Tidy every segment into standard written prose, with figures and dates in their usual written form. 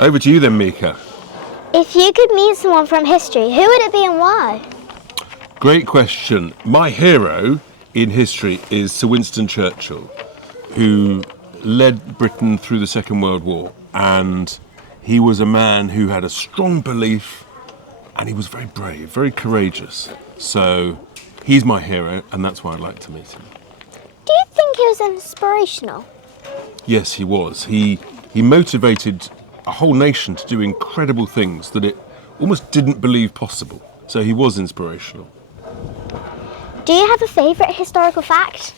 Over to you then, Mika. If you could meet someone from history, who would it be and why? Great question. My hero in history is Sir Winston Churchill, who led Britain through the Second World War. And he was a man who had a strong belief, and he was very brave, very courageous. So he's my hero, and that's why I'd like to meet him. Do you think he was inspirational? Yes, he was. He motivated a whole nation to do incredible things that it almost didn't believe possible. So he was inspirational. Do you have a favourite historical fact?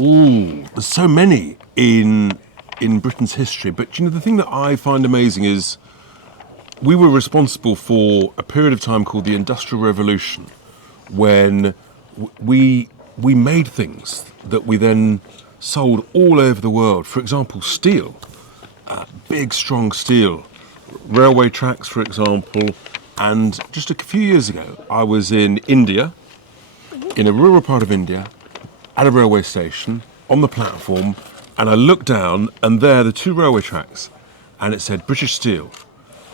Ooh, there's so many in Britain's history. But the thing that I find amazing is we were responsible for a period of time called the Industrial Revolution, when we made things that we then sold all over the world. For example, steel, big, strong steel, railway tracks, for example. And just a few years ago, I was in India, in a rural part of India, at a railway station, on the platform, and I looked down, and there are the two railway tracks, and it said British Steel,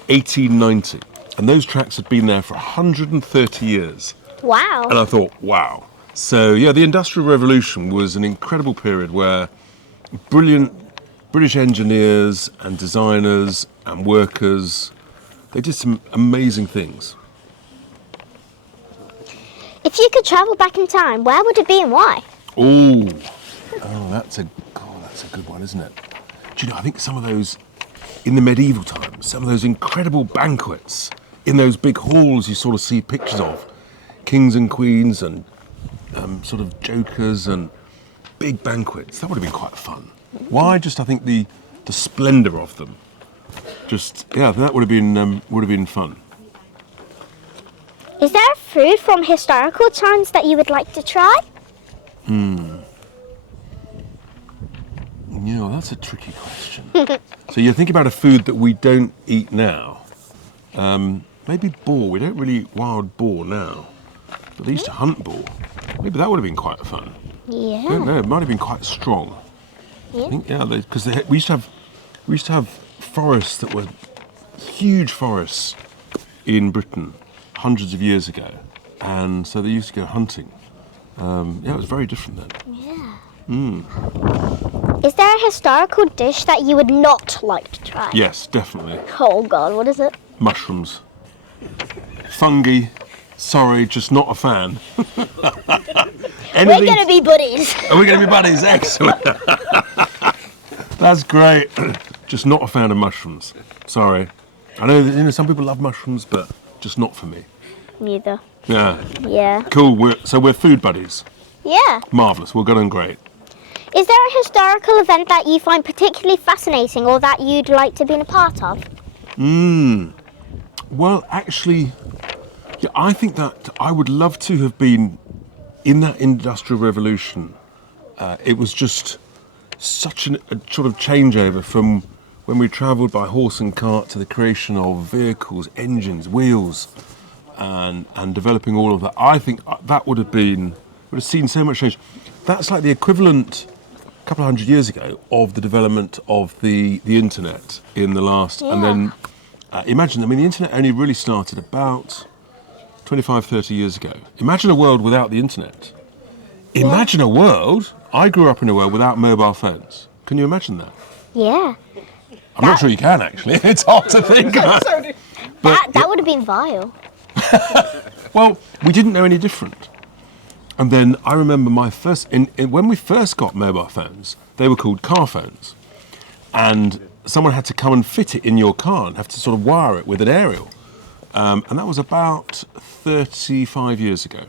1890. And those tracks had been there for 130 years. Wow. And I thought, wow. So, yeah, the Industrial Revolution was an incredible period where brilliant British engineers and designers and workers, they did some amazing things. If you could travel back in time, where would it be and why? Oh, that's a good one, isn't it? Do you know, I think some of those, in the medieval times, some of those incredible banquets in those big halls you sort of see pictures of, kings and queens and sort of jokers and big banquets, that would have been quite fun. Why? Just I think the splendour of them. That would have been fun. Is there a food from historical times that you would like to try? That's a tricky question. So you think about a food that we don't eat now. Maybe boar. We don't really eat wild boar now. But they used to hunt boar. Maybe that would have been quite fun. Yeah. I don't know. It might have been quite strong. Yeah. I think, because we used to have forests that were huge forests in Britain hundreds of years ago, and so they used to go hunting. It was very different then. Yeah. Is there a historical dish that you would not like to try? Yes, definitely. Oh God, what is it? Mushrooms. Fungi. Sorry, just not a fan. We're going to be buddies. Are we going to be buddies? Excellent. That's great. Just not a fan of mushrooms. Sorry. I know that, some people love mushrooms, but just not for me. Neither. Yeah. Yeah. Cool. We're food buddies. Yeah. Marvellous. We'll get on great. Is there a historical event that you find particularly fascinating or that you'd like to be a part of? Well, actually, I think that I would love to have been in that Industrial Revolution. It was just such a sort of changeover from when we travelled by horse and cart to the creation of vehicles, engines, wheels, and developing all of that. I think that would have seen so much change. That's like the equivalent, a couple of hundred years ago, of the development of the internet in the last. Yeah. And then imagine, the internet only really started about 25, 30 years ago. Imagine a world without the internet. Imagine a world, I grew up in a world without mobile phones. Can you imagine that? Yeah. I'm not sure you can, actually. It's hard to think about. That would have been vile. Well, we didn't know any different. And then I remember when we first got mobile phones, they were called car phones. And someone had to come and fit it in your car and have to sort of wire it with an aerial. And that was about 35 years ago.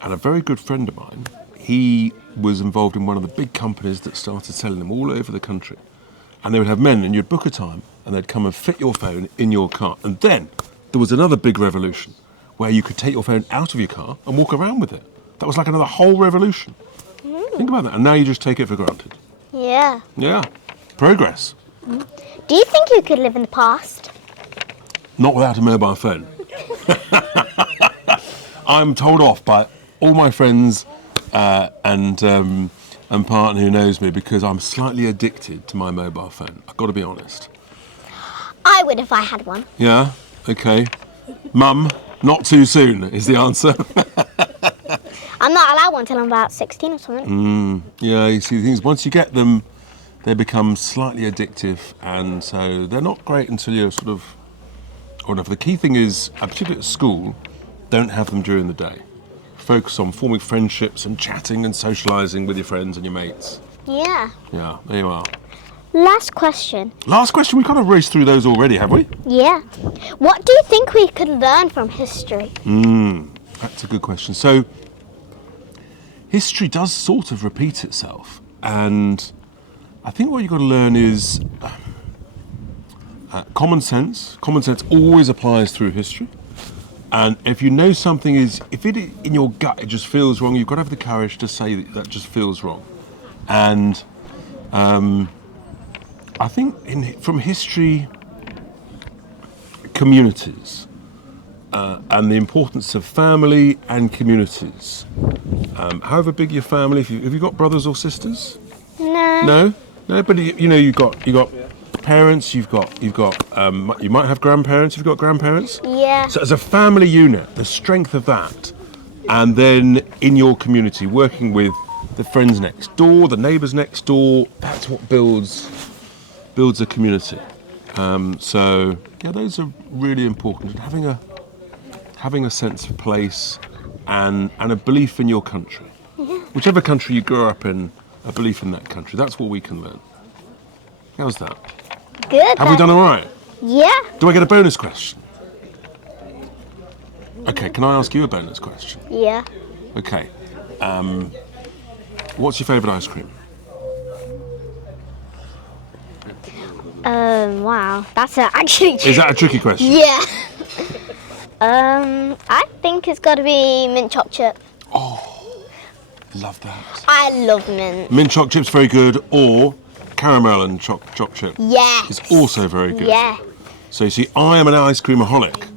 And a very good friend of mine, he was involved in one of the big companies that started selling them all over the country. And they would have men, and you'd book a time, and they'd come and fit your phone in your car. And then there was another big revolution where you could take your phone out of your car and walk around with it. That was like another whole revolution. Think about that. And now you just take it for granted. Yeah. Yeah. Progress. Do you think you could live in the past? Not without a mobile phone. I'm told off by all my friends and partner who knows me because I'm slightly addicted to my mobile phone. I've got to be honest. I would if I had one. Yeah? Okay. Mum, not too soon is the answer. I'm not allowed one till I'm about 16 or something. Yeah, you see, the things, once you get them, they become slightly addictive, and so they're not great until you're sort of old enough. The key thing is, particularly at school, don't have them during the day. Focus on forming friendships and chatting and socialising with your friends and your mates. Yeah. Yeah, there you are. Last question. Last question, we kind of raced through those already, have we? Yeah. What do you think we could learn from history? That's a good question. So, history does sort of repeat itself, and I think what you've got to learn is common sense. Common sense always applies through history. And if you know something is, if it in your gut it just feels wrong, you've got to have the courage to say that that just feels wrong. And I think from history, communities, and the importance of family and communities. However big your family, have you got brothers or sisters? No. No, but you've got parents, you might have grandparents, you've got grandparents. Yeah. So as a family unit, the strength of that, and then in your community, working with the friends next door, the neighbours next door, that's what builds a community. So yeah, those are really important. And having a sense of place and a belief in your country. Yeah. Whichever country you grow up in, a belief in that country. That's what we can learn. How's that? Good. Have we done all right? Yeah. Do I get a bonus question? Okay, can I ask you a bonus question? Yeah. Okay. What's your favourite ice cream? Wow. That's actually Is that a tricky question? Yeah. I think it's got to be mint chocolate chip. Love that. I love mint. Mint choc chip's very good, or caramel and choc chip. Yes. It's also very good. Yeah. So you see, I am an ice creamaholic.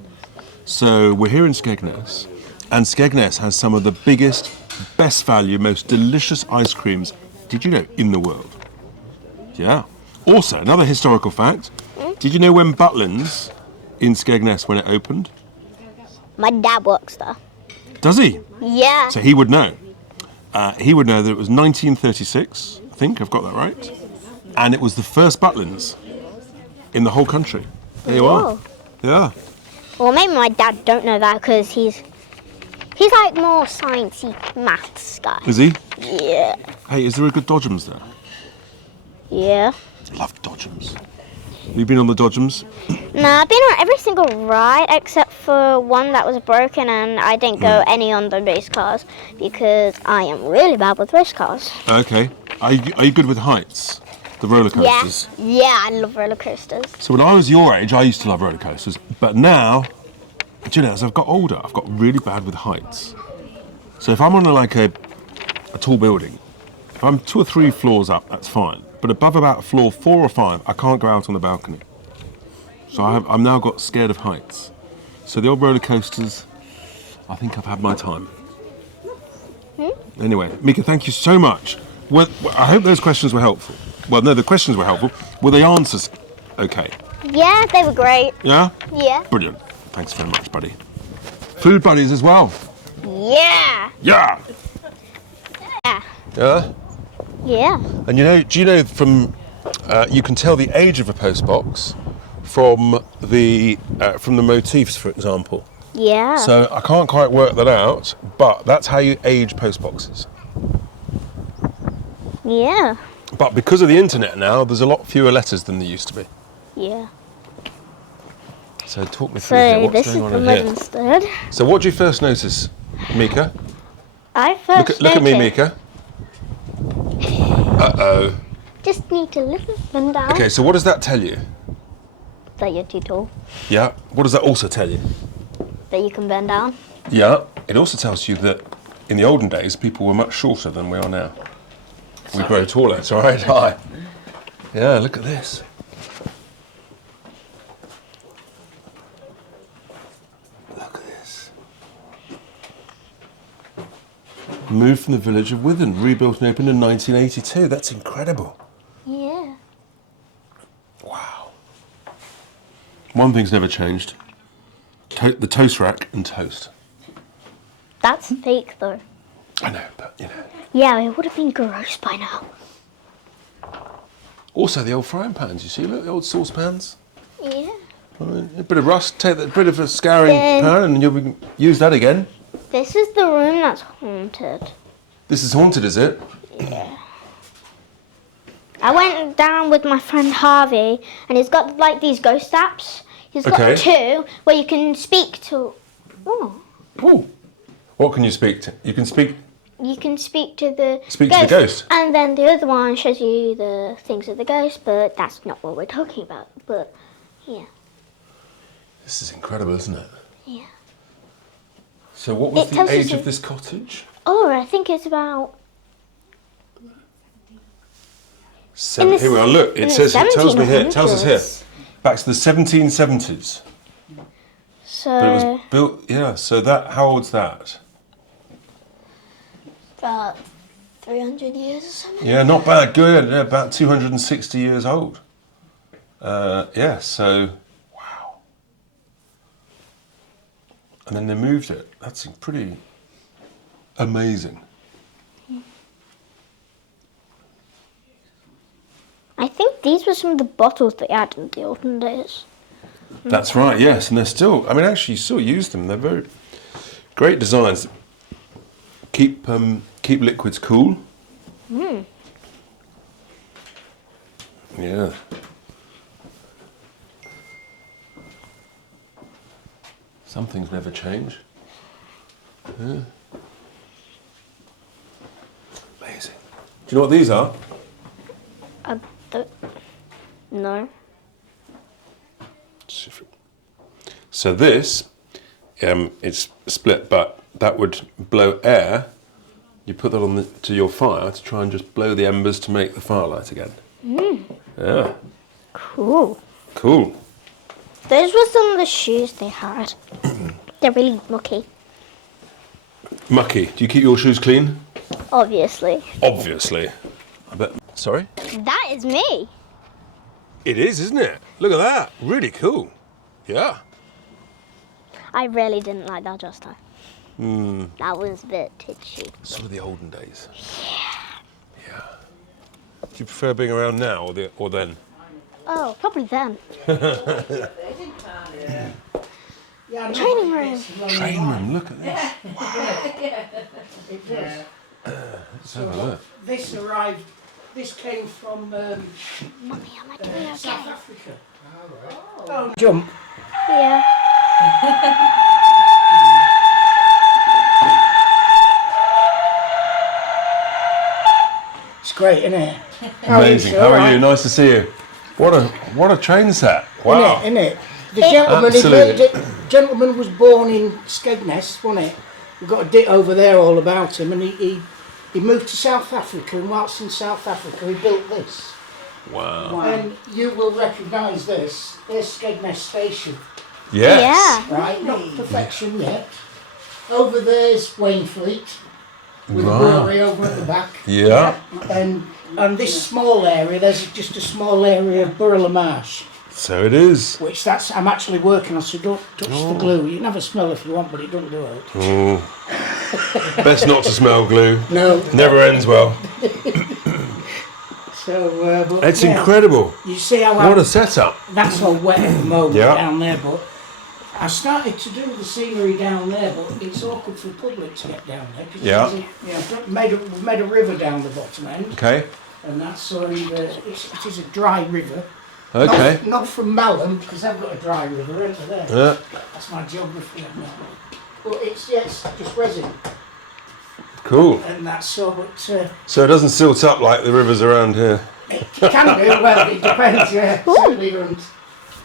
So we're here in Skegness, and Skegness has some of the biggest, best value, most delicious ice creams, did you know, in the world. Yeah. Also, another historical fact, did you know when Butlins in Skegness, when it opened? My dad works there. Does he? Yeah. So he would know. He would know that it was 1936, I think, I've got that right. And it was the first Butlins in the whole country. There you are. Whoa. Yeah. Well, maybe my dad don't know that because he's like more sciencey maths guy. Is he? Yeah. Hey, is there a good Dodgems there? Yeah. Love Dodgems. Have you been on the Dodgems? No, I've been on every single ride except for one that was broken, and I didn't go any on the race cars because I am really bad with race cars. Okay. Are you good with heights? The roller coasters? Yeah, I love roller coasters. So when I was your age, I used to love roller coasters. But now, do you know, as I've got older, I've got really bad with heights. So if I'm on a tall building, if I'm 2 or 3 floors up, that's fine. But above about floor 4 or 5, I can't go out on the balcony. So I'm now got scared of heights. So the old roller coasters, I think I've had my time. Anyway, Mika, thank you so much. Well, I hope those questions were helpful. Well, no, the questions were helpful. Were the answers okay? Yeah, they were great. Yeah? Yeah. Brilliant. Thanks very much, buddy. Food buddies as well. Yeah. Yeah. Yeah. Yeah? Yeah. And do you know from, you can tell the age of a postbox from the motifs, for example. Yeah. So I can't quite work that out, but that's how you age postboxes. Yeah. But because of the internet now, there's a lot fewer letters than there used to be. Yeah. So talk me through here. So What's this going is on the in mud here? instead. So what do you first notice, Mika? I first Look at me, noticed- Mika. Uh-oh. Just need to lift them down. Okay, so what does that tell you? That you're too tall. Yeah. What does that also tell you? That you can bend down. Yeah. It also tells you that in the olden days, people were much shorter than we are now. We grow taller. It's all right. Hi. Yeah, look at this. Look at this. Moved from the village of Withen, rebuilt and opened in 1982. That's incredible. Yeah. Wow. One thing's never changed. The toast rack and toast. That's fake though. I know, but you know. Yeah, it would have been gross by now. Also the old frying pans, you see, look, the old saucepans. Yeah. A bit of rust, take that bit of a scouring pan and you'll use that again. This is the room that's haunted. This is haunted, is it? Yeah. I went down with my friend Harvey and he's got like these ghost apps. He's got two where you can speak to... Oh. Oh. What can you speak to? You can speak... You can speak to the to the ghost. And then the other one shows you the things of the ghost, but that's not what we're talking about. But, yeah. This is incredible, isn't it? Yeah. So what was the age of this cottage? Oh, I think it's about... Here we are, look, it says, it tells me here, it tells us here. Back to the 1770s. So... But it was built, yeah, so that, how old's that? About 300 years or something? Yeah, not bad, good, yeah, about 260 years old. Yeah, so, wow. And then they moved it. That's pretty amazing. I think these were some of the bottles they had in the olden days. That's right, yes, and they're still, I mean, actually, you still use them. They're very great designs. Keep liquids cool. Yeah. Some things never change. Yeah. Amazing. Do you know what these are? No. So this, it's split, but that would blow air. You put that on to your fire to try and just blow the embers to make the firelight again. Yeah. Cool. Cool. Those were some of the shoes they had. They're really mucky. Mucky. Do you keep your shoes clean? Obviously. Obviously. I bet. Sorry? That is me. It is, isn't it? Look at that. Really cool. Yeah. I really didn't like that just time. That was a bit titchy. Sort of the olden days. Yeah. Do you prefer being around now or then? Oh, probably then. Yeah, Training room. Training room, look at this. it does. Let's have a look. This came from Mummy, am I doing okay? South Africa. Oh, jump. Yeah. It's great, isn't it? Amazing. How are you? Nice to see you. What a train set. Wow. Isn't it? The gentleman, gentleman was born in Skegness, wasn't it? We've got a dit over there all about him, and he moved to South Africa, and whilst in South Africa, he built this. Wow. And you will recognise this. There's Skegness Station. Yes. Yeah. Right, not perfection yet. Over there's Wainfleet, with Wow. the brewery over at the back. Yeah. And this small area, there's just a small area of Burla Marsh, So it is. which I'm actually working on, so don't touch the glue. You can have a smell if you want, but it don't do it. Oh. Best not to smell glue. No. Never ends well. So, but It's yeah, incredible. You see how What a setup. that's all wet at the moment Yeah. down there, but I started to do the scenery down there, but it's awkward for the public to get down there. 'Cause Yeah. we've made a river down the bottom end, Okay. and that's sort of, it is a dry river. Okay. Not from Malham, because I've got a dry river over there. Yeah. That's my geography. But it's just resin, Cool. and that's so. But So it doesn't silt up like the rivers around here. it can do. Well, it depends. Yeah, certainly don't.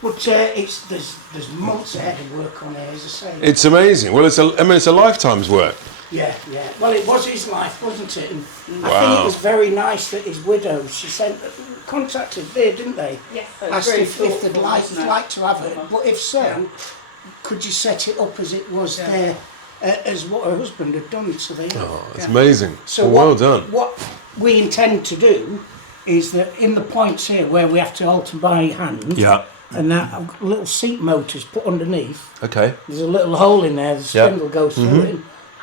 But there's months ahead of work on it, as I say. It's amazing. Well, it's a lifetime's work. Yeah. Well, it was his life, wasn't it? And I think Wow. it was very nice that his widow, she contacted there, didn't they? Yes. Asked if they'd like to have it. But if so, could you set it up as it was there, as what her husband had done? So they. Oh, it's amazing. So well done. What we intend to do is that in the points here where we have to alter by hand, Yeah. and that I've got little seat motors put underneath. Okay. There's a little hole in there, the spindle goes through it,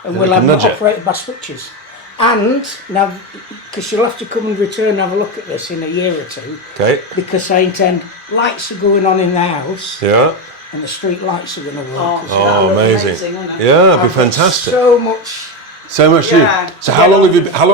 and we'll have them operated by switches. And now, because you'll have to come and return and have a look at this in a year or two. Okay. Because I intend, lights are going on in the house. Yeah. And the street lights are going to work. Oh, amazing! Yeah, it'd be fantastic. So much. Yeah. So how long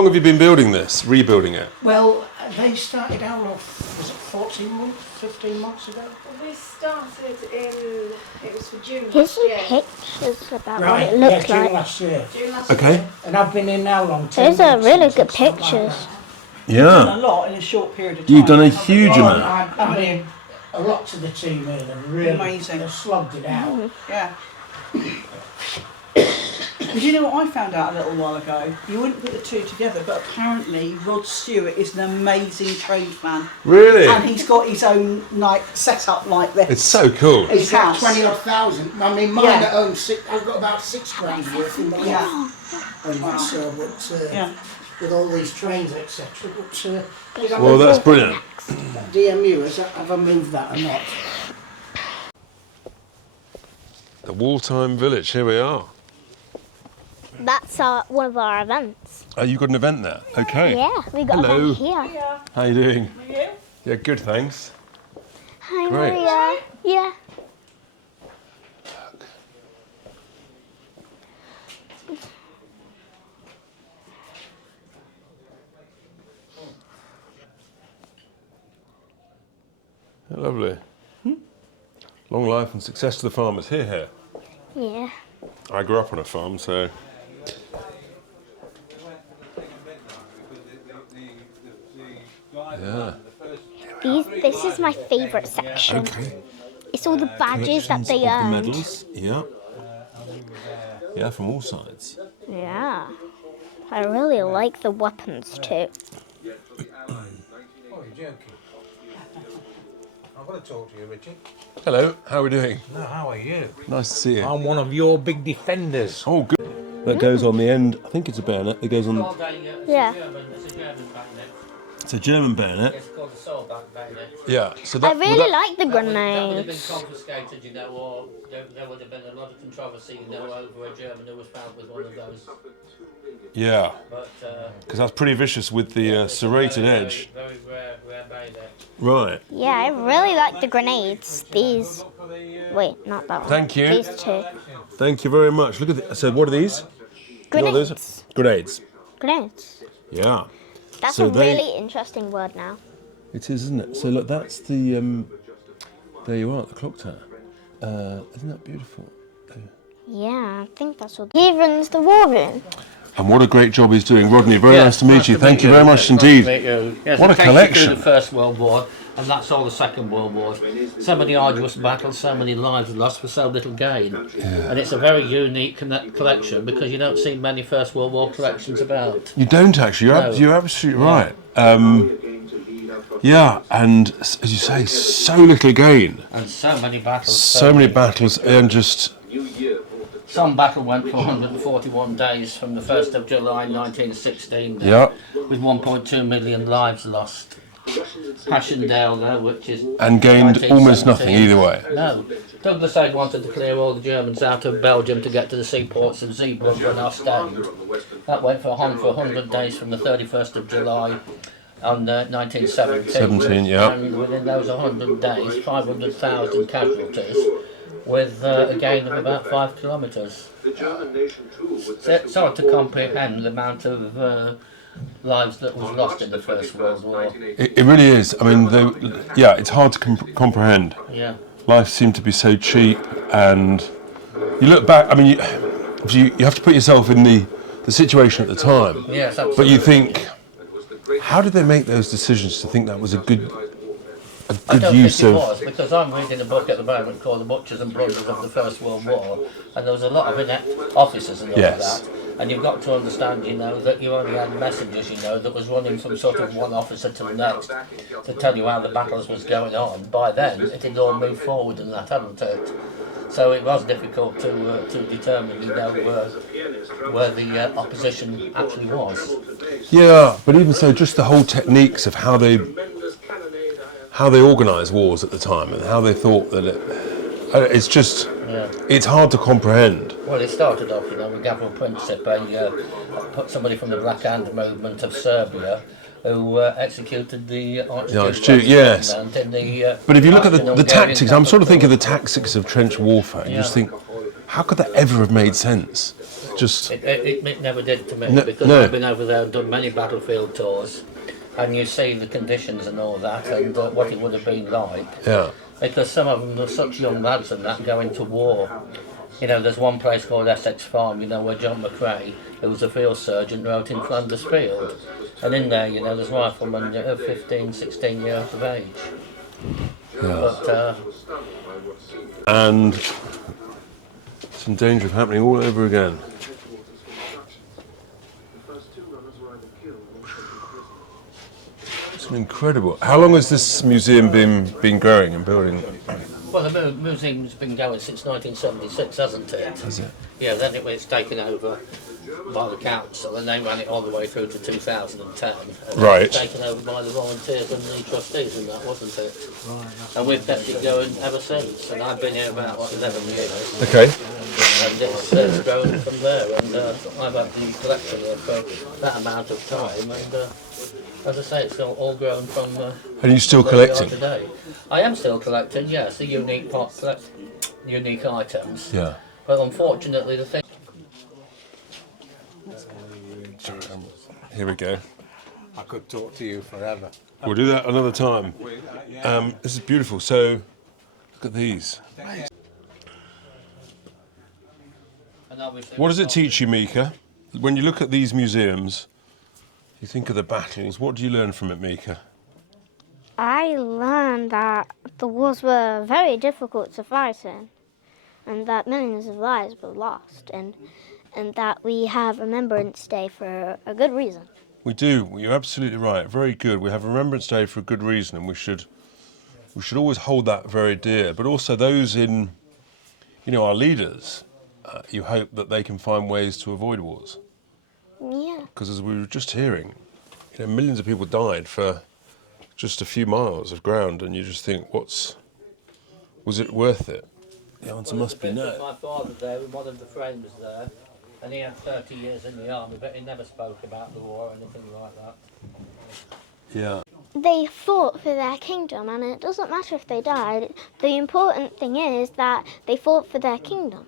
have you been building this, rebuilding it? Well, they started out off, was it 14 months, 15 months ago? We started in, it was for June Here's last year. some pictures about what Right, it looks June like. last year. June last Okay. year. And I've been in now long. Those are really good something like pictures. that. Yeah. A lot in a short period of time. You've done a huge Oh, amount. I mean, a lot to the team here. They've really Amazing. They've slogged it out. Yeah. But you know what I found out a little while ago? You wouldn't put the two together, but apparently Rod Stewart is an amazing tradesman. Really? And he's got his own like setup like this. It's so cool. It's got house. 20 odd thousand. I mean, mine Yeah. at home, I've got about 6 grand worth in the loft. Yeah. And that's, but, Yeah. with all these trains, etc. But, Well, that's brilliant. DMU, have I moved that or not? The Wartime Village. Here we are. That's one of our events. Oh, you got an event there? Okay. Yeah, we got Hello. an event here. How you doing? Are you? Yeah, good, thanks. Hi, Great. Maria. Yeah. Lovely. Long life and success to the farmers. Here. Yeah. I grew up on a farm, so. Yeah. This is my favourite section. Okay. It's all the badges that they earned. medals. Yeah. Yeah, from all sides. Yeah. I really like the weapons too. Oh, you're joking. I've got to talk to you, Richard. Hello. How are we doing? No, how are you? Nice to see you. I'm one of your big defenders. Oh, good. That goes on the end. I think it's a bayonet. That goes on. Yeah. It's a German bayonet. It's called a swordback bayonet. Yeah. So I that. really like the That would have been grenades. confiscated, you know, or there would have been a lot of controversy, you know, over a German who was found with one of those. Yeah. But Because that's pretty vicious with the serrated edge. very rare bayonet. Right. Yeah, I really like the grenades. These. Wait, not that one. Thank you. These two. Thank you very much. Look at this. So what are these? You know what those are? Grenades. Grenades. Grenades. Yeah. That's So a they- really interesting word now. It is, isn't it? So look, that's the. There you are at the clock tower. Isn't that beautiful? Yeah, I think that's what. He runs the war room. And what a great job he's doing, Rodney. Very nice to meet you. Thank you very much indeed. Yes, What a it takes you collection. through the First World War, and that's all the Second World War. So many arduous battles, so many lives lost for so little gain. And it's a very unique collection because you don't see many First World War collections about. You don't actually. You're absolutely right. Yeah, and as you say, so little gain. And so many battles. So many battles, and just. Some battle went for 141 days from the 1st of July 1916 Yeah. with 1.2 million lives lost. Passchendaele, though, which is... And gained almost nothing 1917. either way. No. Douglas Haig wanted to clear all the Germans out of Belgium to get to the seaports of Zeebrugge and Ostend. That went for 100 days from the 31st of July on 1917. 17, yeah. And within those 100 days, 500,000 casualties with a gain of about 5 kilometres. So it's hard to comprehend the amount of lives that was lost in the First World War. It really is. I mean, yeah, it's hard to comprehend. Yeah. Life seemed to be so cheap, and you look back. I mean, you have to put yourself in the situation at the time. Yes, absolutely. But you think, how did they make those decisions to think that was a good I don't use think it of? was, because I'm reading a book at the moment called The Butchers and Blunders of the First World War, and there was a lot of inept officers and all Yes. of that. And you've got to understand, you know, that you only had messengers, you know, that was running from sort of one officer to the next to tell you how the battles was going on. By then, it had all moved forward and that, hadn't it? So it was difficult to determine, you know, where the opposition actually was. Yeah, but even so, just the whole techniques of how they how they organised wars at the time and how they thought that it's just, it's hard to comprehend. Well, it started off, with Gavril Princip, somebody from the Black Hand movement of Serbia, who executed the Archduke, yes. in the, but if you look at the tactics, I'm sort of thinking of the tactics of trench warfare, and you just think, how could that ever have made sense? Just it never did to me, because I've been over there and done many battlefield tours, and you see the conditions and all that, and what it would have been like. Yeah. Because some of them are such young lads and that going to war. There's one place called Essex Farm, where John McCrae, who was a field surgeon, wrote in Flanders Field. And in there, there's riflemen 15, 16 years of age. Yeah. But, and it's in danger of happening all over again. It's incredible. How long has this museum been growing and building? Well, the museum's been going since 1976, hasn't it? Has it? Yeah, then it's taken over by the council, and they ran it all the way through to 2010. And Right. It was taken over by the volunteers and the trustees and that, wasn't it? Right. And we've kept it going ever since, and I've been here about 11 years. Okay. And it's grown from there, and I've had the collection here for that amount of time, and as I say, it's all grown from. Are you still where we are collecting? today. I am still collecting, yes, the unique items. Yeah. But unfortunately, the thing. Here we go. I could talk to you forever. We'll do that another time. This is beautiful. So, look at these. What does it teach you, Mika? When you look at these museums, you think of the battles. What do you learn from it, Mika? I learned that the wars were very difficult to fight in, and that millions of lives were lost, and that we have Remembrance Day for a good reason. We do. You're absolutely right. Very good. We have Remembrance Day for a good reason, and we should always hold that very dear. But also those in, our leaders, you hope that they can find ways to avoid wars. Yeah. Because as we were just hearing, millions of people died for just a few miles of ground, and you just think, was it worth it? The answer must be no. My father there, in one of the frames there, and he had 30 years in the army, but he never spoke about the war or anything like that. Yeah. They fought for their kingdom, and it doesn't matter if they died. The important thing is that they fought for their kingdom.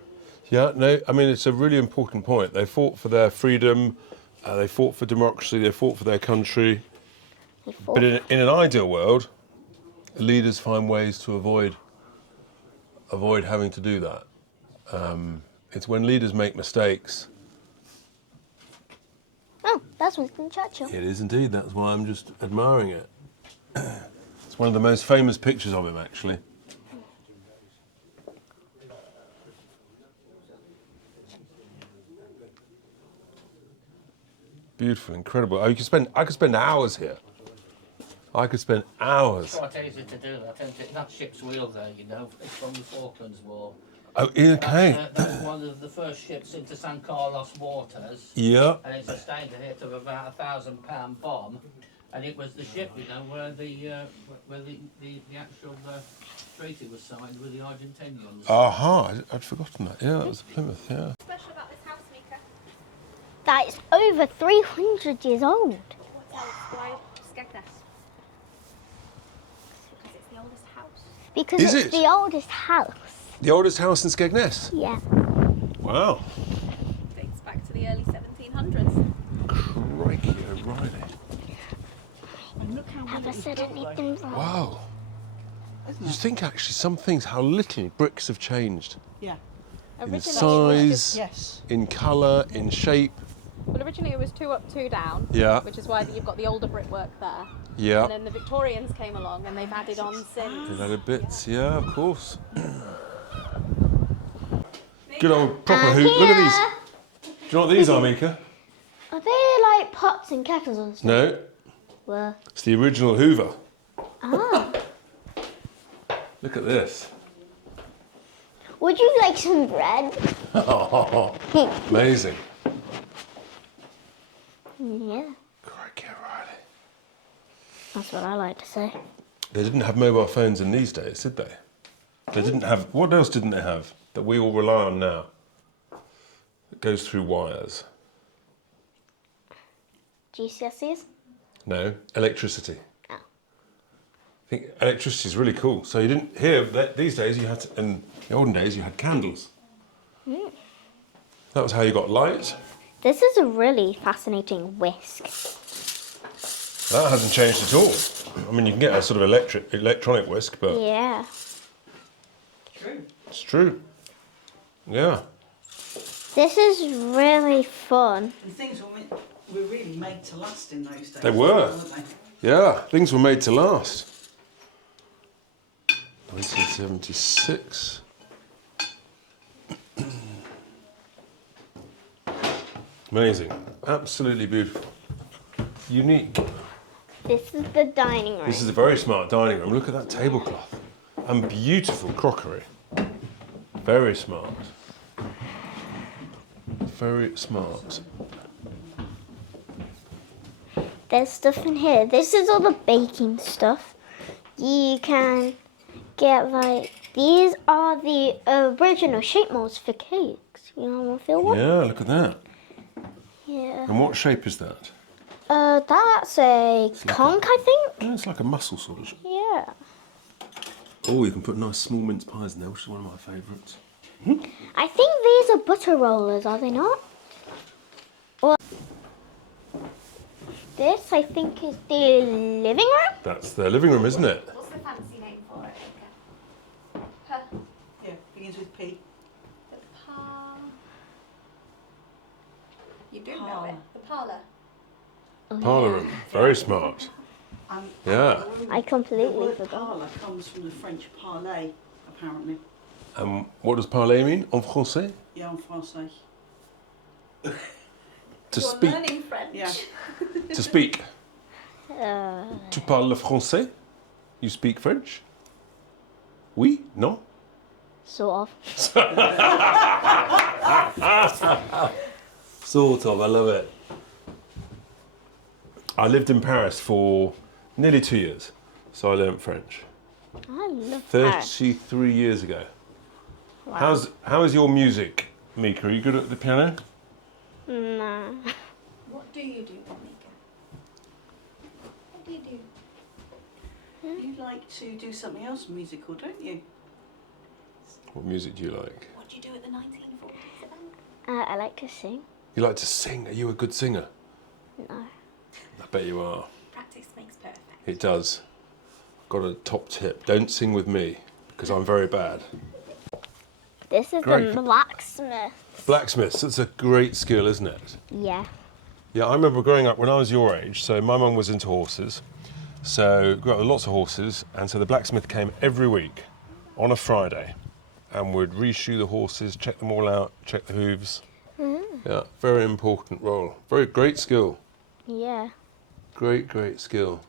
Yeah, no, I mean, it's a really important point. They fought for their freedom, they fought for democracy, they fought for their country. But in an ideal world, the leaders find ways to avoid having to do that. It's when leaders make mistakes. Oh, that's Winston Churchill. It is indeed. That's why I'm just admiring it. It's one of the most famous pictures of him, actually. Beautiful, incredible. I could spend hours here. I could spend hours. It's quite easy to do that, isn't it? That ship's wheel there, it's from the Falklands War. Oh, okay. That's one of the first ships into San Carlos waters. Yeah. And it sustained a hit of about £1,000 bomb. And it was the ship, where the actual treaty was signed with the Argentinians. Aha, I'd forgotten that. Yeah, that was the Plymouth, yeah. Special about this house, Mika? That is over 300 years old. What's else? Why Skegness? Because it's the oldest house. Because Is it's it? the oldest house. The oldest house in Skegness? Yeah. Wow. Dates back to the early 1700s. Crikey O'Reilly. And look how Have I well it's said built, though. anything wrong? Wow. You think actually some things, how little bricks have changed. Yeah. In size, Yes. in colour, in shape. Well, originally it was 2 up, 2 down. Yeah. Which is why you've got the older brickwork there. Yeah. And then the Victorians came along and they've added on since. They've added bits, yeah, of course. Good old proper hoop. Look at these. Do you know what these are, Mika? Are they like pots and kettles and stuff? No, Well, it's the original Hoover. ah. Look at this. Would you like some bread? Amazing. Yeah, Crikey O'Reilly. that's what I like to say. They didn't have mobile phones in these days, did they? They didn't have. What else didn't they have that we all rely on now? It goes through wires. GCSEs? No, electricity. Oh. I think electricity is really cool. So you didn't these days. You had to, in the olden days you had candles. That was how you got light. This is a really fascinating whisk. That hasn't changed at all. I mean, you can get a sort of electronic whisk, but Yeah. True. it's true. Yeah. This is really fun. And things were really made to last in those days. They were. Weren't they? Yeah, things were made to last. 1976. Amazing. Absolutely beautiful. Unique. This is the dining room. This is a very smart dining room. Look at that tablecloth. And beautiful crockery. Very smart. Very smart. There's stuff in here. This is all the baking stuff. You can get like, these are the original shape molds for cakes. You know what I feel one? Yeah, look at that. Yeah. And what shape is that? That's a conch, I think. Yeah, it's like a mussel sort of shape. Yeah. Oh, you can put nice small mince pies in there, which is one of my favourites. I think these are butter rollers, are they not? Or this, I think, is the living room. That's their living room, isn't it? What's the fancy name for it? Yeah, begins with P. The par. You do know Parlour. it. The parlour. Parlour room. Very smart. And Yeah. I the completely word forgot. parlour comes from the French parler, apparently. What does parler mean en français? Yeah, en français. To You're speak. learning French. Yeah. To speak. Tu parles le français? You speak French? Oui? Non? Sort of. Sort of, I love it. I lived in Paris for nearly 2 years, so I learnt French. I love Paris. 33 years ago. Wow. How is your music, Mika? Are you good at the piano? Nah. What do you do, Mika? What do you do? You like to do something else musical, don't you? What music do you like? What do you do at the 1940s event? I like to sing. You like to sing? Are you a good singer? No. I bet you are. Practice makes perfect. It does. Got a top tip. Don't sing with me, because I'm very bad. This is Great. the blacksmith. Blacksmiths, that's a great skill, isn't it? Yeah. Yeah, I remember growing up when I was your age, so my mum was into horses. So grew up with lots of horses, and so the blacksmith came every week on a Friday and would reshoe the horses, check them all out, check the hooves. Yeah, very important role. Very great skill. Yeah. Great skill.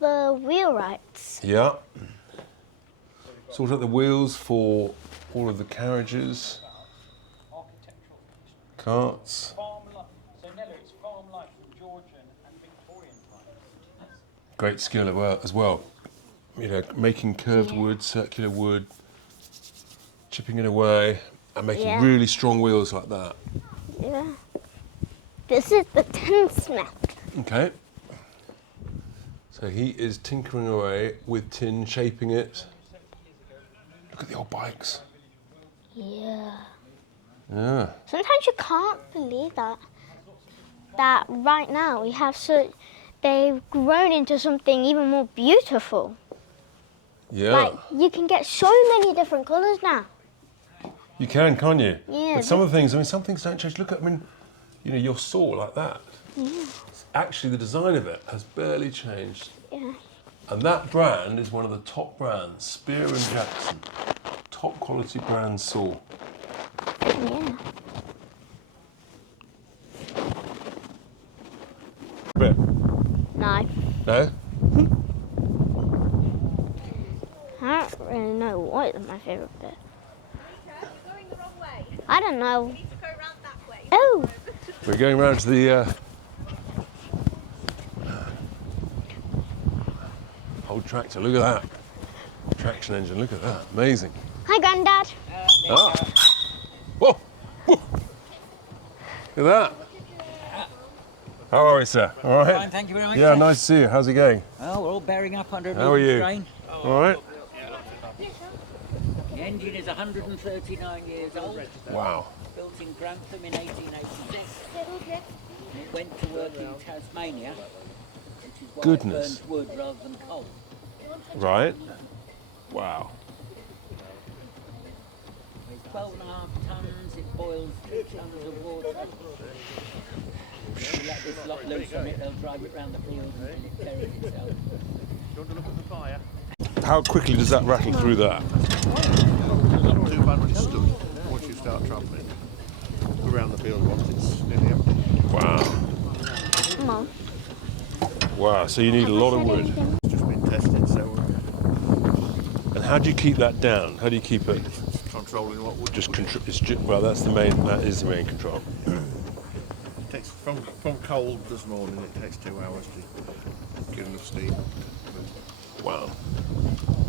The wheelwrights. Yeah. Sort out the wheels for all of the carriages, carts. So Nella, it's farm life from Georgian and Victorian times. Great skill as well. You know, making curved wood, circular wood, chipping it away, and making really strong wheels like that. Yeah. This is the tinsmith. Okay. So he is tinkering away with tin, shaping it. Look at the old bikes. Yeah. Yeah. Sometimes you can't believe that right now we have they've grown into something even more beautiful. Yeah. Like you can get so many different colours now. You can, can't you? Yeah, But some of the things, I mean, some things don't change. Look at, I mean, you know, your saw like that. Actually, the design of it has barely changed. Yeah. And that brand is one of the top brands, Spear & Jackson. Top quality brand saw. Yeah. Bit. No. No? I don't really know what is my favourite bit. Mika, you're going the wrong way. I don't know. You need to go around that way. Oh. We're going round to the Old tractor, look at that. Traction engine, look at that. Amazing. Hi, Grandad. Ah. Whoa. Whoa. Look at that. How are we, sir? All right? Fine, thank you very much. Yeah, sir. nice to see you. How's it going? Well, we're all bearing up under a How are moving you? strain. All right? The engine is 139 years old. Wow. Built in Grantham in 1886. It went to work in Tasmania, which is why Goodness. it burns wood rather than coal. Right? Wow. Weighs 12.5 tons, it boils 2 tons of water. If you let this lot loose on it, they'll drive it round the field and it tears itself. Do you want to look at the fire? How quickly does that rattle through that? It's not too bad when it's stuck. Once you start trampling around the field once it's nearly empty. Wow. Mom. Wow, so you need a lot of wood. It's just been tested, so And how do you keep that down? How do you keep it? it's controlling what wood. Just well, that's the main. That is the main control. It takes from cold this morning. It takes 2 hours to get enough steam. Wow.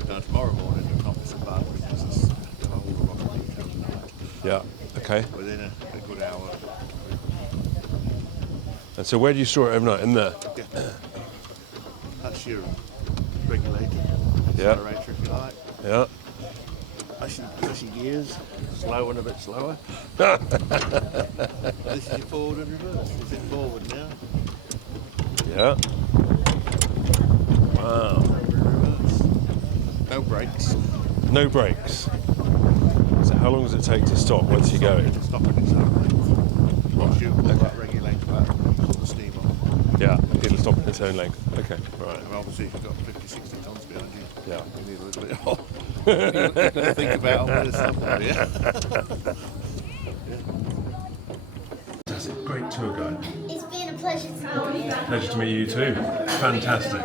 Now tomorrow morning it'll not be so bad because it's cold and rocky tonight. Yeah. Okay. Within a good hour. And so where do you store it overnight? In there. Yeah. That's your regulator, Yeah. accelerator if you like. Yeah. Pushing gears, slow and a bit slower. This is your forward and reverse. It's in forward now. Yeah. Wow. Reverse. No brakes. No brakes. So how long does it take to stop once you go? It'll stop in its own length. Once you pull that regulator back, pull the steam on. Yeah. It'll stop at its own length. Okay. Right. And obviously if you've got 50, 60 tons behind you, Yeah. you need a little bit of help. You've got to think about where to stop on here. Fantastic. Great tour guide. It's been a pleasure to meet you. Pleasure to meet you too. Fantastic.